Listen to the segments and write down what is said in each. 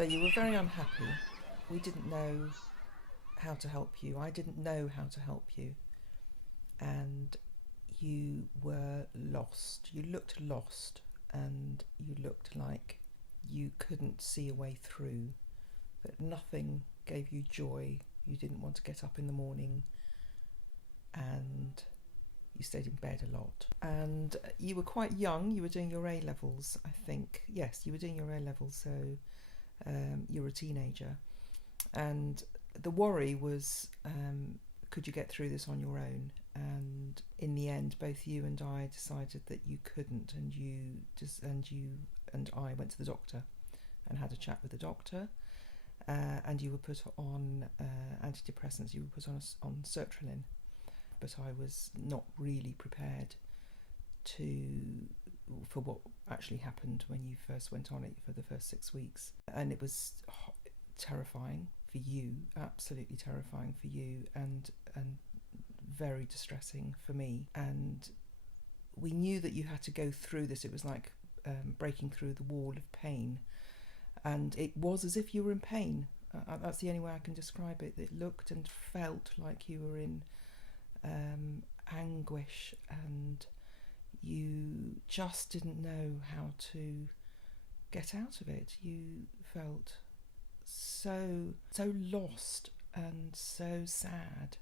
So you were very unhappy. We didn't know how to help you. I didn't know how to help you. And you were lost. You looked lost, and you looked like you couldn't see a way through, that nothing gave you joy. You didn't want to get up in the morning, and you stayed in bed a lot. And you were quite young. You were doing your A-levels, I think. Yes, you were doing your A-levels, so you were a teenager. And the worry was, could you get through this on your own? And in the end, both you and I decided that you couldn't, and you and I went to the doctor and had a chat with the doctor, and you were put on antidepressants. You were put on sertraline, but I was not really prepared for what actually happened when you first went on it for the first 6 weeks, and it was terrifying for you, absolutely terrifying for you, and very distressing for me. And we knew that you had to go through this. It was like breaking through the wall of pain, and it was as if you were in pain. That's the only way I can describe it. It looked and felt like you were in anguish, and you just didn't know how to get out of it. You felt so lost and so sad,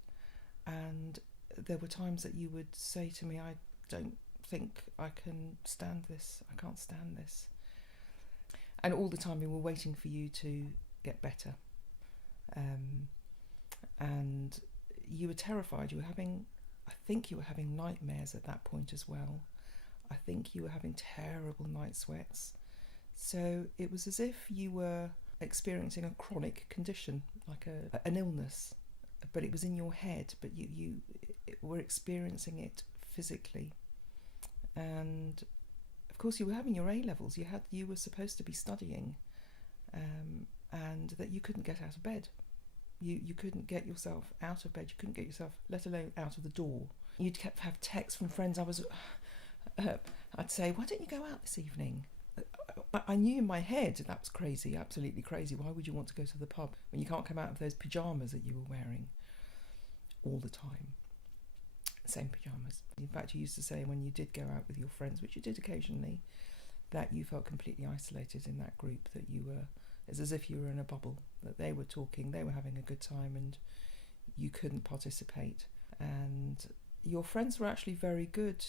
and there were times that you would say to me, I don't think I can stand this, I can't stand this. And all the time we were waiting for you to get better, and you were terrified. I think you were having nightmares at that point as well. I think you were having terrible night sweats. So it was as if you were experiencing a chronic condition, like an illness, but it was in your head, but you were experiencing it physically. And of course you were having your A-levels. You were supposed to be studying, and that you couldn't get out of bed. You couldn't get yourself out of bed. You couldn't get yourself, let alone out of the door. You'd have texts from friends. I'd say, why don't you go out this evening? I knew in my head that was crazy, absolutely crazy. Why would you want to go to the pub when you can't come out of those pyjamas that you were wearing all the time? Same pyjamas. In fact, you used to say when you did go out with your friends, which you did occasionally, that you felt completely isolated in that group, that it's as if you were in a bubble, that they were talking, they were having a good time, and you couldn't participate. And your friends were actually very good,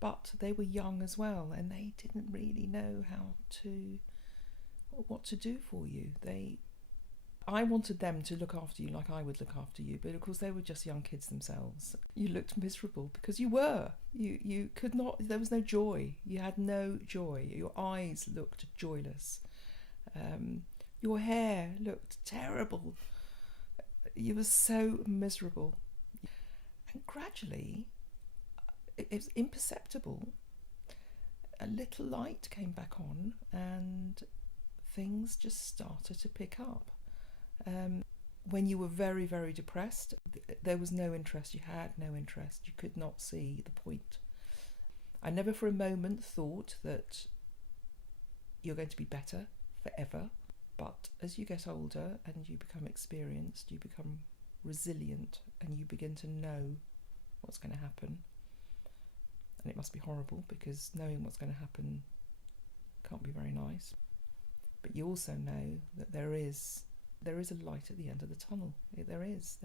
but they were young as well, and they didn't really know what to do for you. I wanted them to look after you like I would look after you, but of course they were just young kids themselves. You looked miserable because you were. You could not, there was no joy. You had no joy. Your eyes looked joyless. Your hair looked terrible. You were so miserable. And gradually, it was imperceptible. A little light came back on, and things just started to pick up. When you were very, very depressed, there was no interest. You had no interest. You could not see the point. I never for a moment thought that you're going to be better forever. But as you get older and you become experienced, you become resilient, and you begin to know what's going to happen. And it must be horrible, because knowing what's going to happen can't be very nice. But you also know that there is a light at the end of the tunnel. There is.